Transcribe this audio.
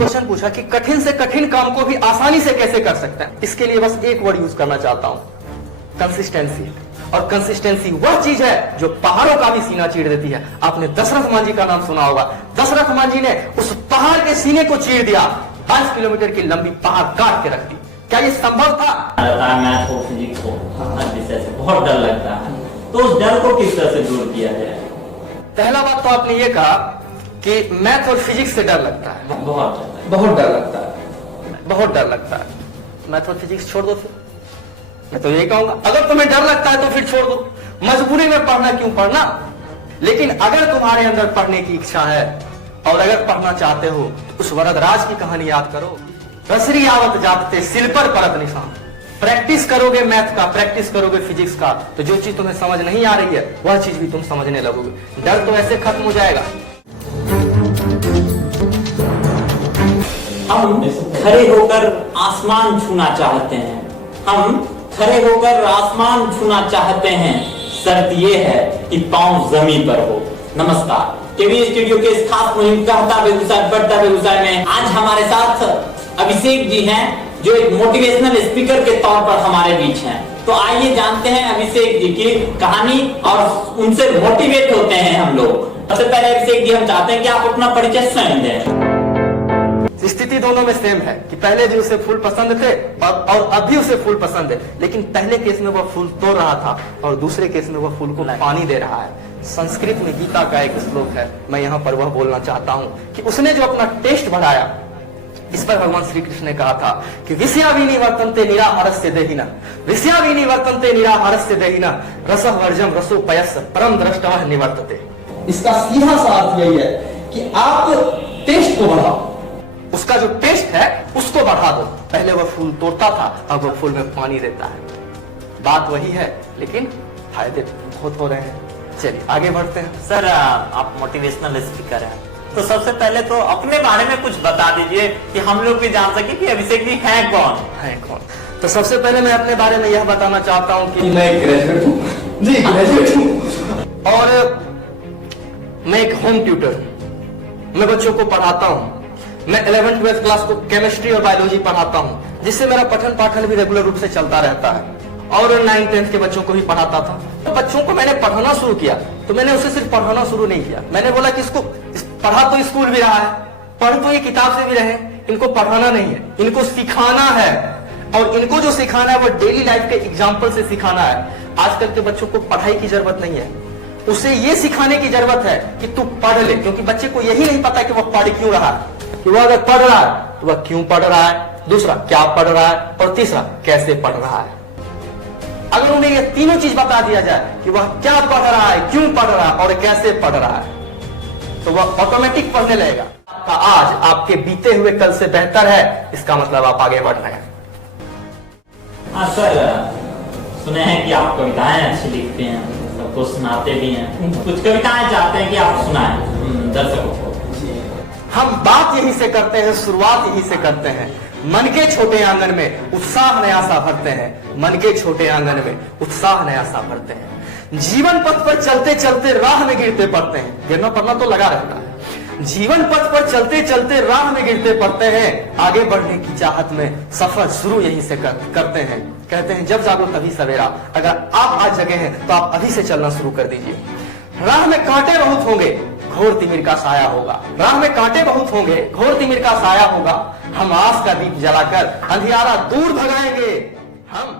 Question पूछा कि कठिन से कठिन काम को भी आसानी से कैसे कर सकते हैं। इसके लिए बस एक वर्ड यूज करना चाहता हूं, कंसिस्टेंसी। और कंसिस्टेंसी वह चीज है जो पहाड़ों का भी सीना चीर देती है। आपने दशरथ मांझी का नाम सुना होगा। दशरथ मांझी ने उस पहाड़ के सीने को चीर दिया, 22 किलोमीटर की लंबी पहाड़ काट के रख दी। क्या ये संभव था? मैथ और फिजिक्स को हर विषय से बहुत डर लगता है, तो उस डर को किस तरह से दूर किया जाए? पहला बात तो आपने ये कहा कि मैथ और फिजिक्स से डर लगता है। बहुत डर लगता है, बहुत डर लगता है। मैथ और फिजिक्स छोड़ दो फिर। मैं तो यही कहूंगा, अगर तुम्हें डर लगता है तो फिर छोड़ दो। मजबूरी में पढ़ना क्यों पढ़ना। लेकिन अगर तुम्हारे अंदर पढ़ने की इच्छा है और अगर पढ़ना चाहते हो तो उस वरदराज की कहानी याद करो। रसरी आवत जाते सिल पर परत निशान। प्रैक्टिस करोगे मैथ का, प्रैक्टिस करोगे फिजिक्स का, तो जो चीज तुम्हें समझ नहीं आ रही है वह चीज भी तुम समझने लगोगे। डर तो ऐसे खत्म हो जाएगा। हम खड़े होकर आसमान छूना चाहते हैं, हम खड़े होकर आसमान छूना चाहते हैं, शर्त यह है कि पांव जमीन पर हो। नमस्कार, केवी स्टूडियो के इस खास मुहिम कहता बेगूसराय बढ़ता बेगूसराय में आज हमारे साथ अभिषेक जी हैं, जो एक मोटिवेशनल स्पीकर के तौर पर हमारे बीच हैं। तो आइए जानते हैं अभिषेक जी की कहानी और उनसे मोटिवेट होते हैं हम लोग। सबसे पहले अभिषेक जी हम चाहते हैं कि आप अपना परिचय स्वयं दें। स्थिति दोनों में सेम है कि पहले भी उसे फूल पसंद थे और अब भी उसे फूल पसंद है, लेकिन पहले केस में वह फूल तोड़ रहा था और दूसरे केस में वह फूल को पानी दे रहा है। संस्कृत में गीता का एक श्लोक है, मैं यहाँ पर वह बोलना चाहता हूँ कि उसने जो अपना टेस्ट बढ़ाया, इस पर भगवान श्री कृष्ण ने कहा था कि विषयाविनी वर्तन्ते निराहारस्य देहिनः, विषयाविनी वर्तन्ते निराहारस्य देहिनः, रसः वर्जम रसोपयस्य परम द्रष्टवः निवर्तते। इसका सीधा सा अर्थ यही है कि आप टेस्ट को बढ़ाओ, उसका जो टेस्ट है उसको बढ़ा दो। पहले वह फूल तोड़ता था, अब वह फूल में पानी देता है। बात वही है, लेकिन फायदे बहुत हो रहे हैं। चलिए आगे बढ़ते हैं। सर, आप मोटिवेशनल स्पीकर हैं, तो सबसे पहले तो अपने बारे में कुछ बता दीजिए कि हम लोग भी जान सके कि अभिषेक जी हैं कौन। तो सबसे पहले मैं अपने बारे में यह बताना चाहता हूँ कि मैं एक ग्रेजुएट हूँ। जी, ग्रेजुएट हूँ और मैं एक होम ट्यूटर हूँ। मैं बच्चों को पढ़ाता हूँ। मैं 11th 12th क्लास को केमिस्ट्री और बायोलॉजी पढ़ाता हूँ, जिससे मेरा पठन पाठन भी रेगुलर रूप से चलता रहता है। और 9th 10th के बच्चों को भी पढ़ाता था। तो बच्चों को मैंने पढ़ाना शुरू किया, तो मैंने उसे सिर्फ पढ़ाना शुरू नहीं किया। मैंने बोला कि इसको पढ़ा तो स्कूल भी रहा है, पढ़ तो ये किताब से भी रहे, इनको पढ़ाना नहीं है, इनको सिखाना है। और इनको जो सिखाना है वो डेली लाइफ के एग्जाम्पल से सिखाना है। आजकल के बच्चों को पढ़ाई की जरूरत नहीं है, उसे ये सिखाने की जरूरत है कि तू पढ़ ले। क्योंकि बच्चे को यही नहीं पता कि वह पढ़ क्यों रहा है, कि वह अगर पढ़ रहा है तो वह क्यों पढ़ रहा है, दूसरा क्या पढ़ रहा है, और तीसरा कैसे पढ़ रहा है। अगर उन्हें ये तीनों चीज बता दिया जाए कि वह क्या पढ़ रहा है, क्यों पढ़ रहा है और कैसे पढ़ रहा है, तो वह ऑटोमेटिक पढ़ने लगेगा। आज आपके बीते हुए कल से बेहतर है, इसका मतलब आप आगे बढ़ रहे हैं। हाँ सर, सुने हैं कि आप कविताएं अच्छी लिखते हैं, सबको सुनाते भी हैं। कुछ कविताएं चाहते हैं कि आप सुनाएं दर्शकों को। हम बात यही से करते हैं, शुरुआत यही से करते हैं। मन के छोटे आंगन में उत्साह नया सा भरते हैं, मन के छोटे आंगन में उत्साह नया सा भरते हैं। जीवन पथ पर चलते चलते राह में गिरते पड़ते हैं, गिरना पड़ना तो लगा रहता है। जीवन पथ पर चलते चलते राह में गिरते पड़ते हैं, आगे बढ़ने की चाहत में सफर शुरू यहीं से करते हैं। कहते हैं जब जागो तभी सवेरा। अगर आप आज जगे हैं तो आप अभी से चलना शुरू कर दीजिए। राह में कांटे बहुत होंगे, घोर तिमिर का साया होगा। राह में कांटे बहुत होंगे, घोर तिमिर का साया होगा। हम आस का दीप जलाकर अंधियारा दूर भगाएंगे। हम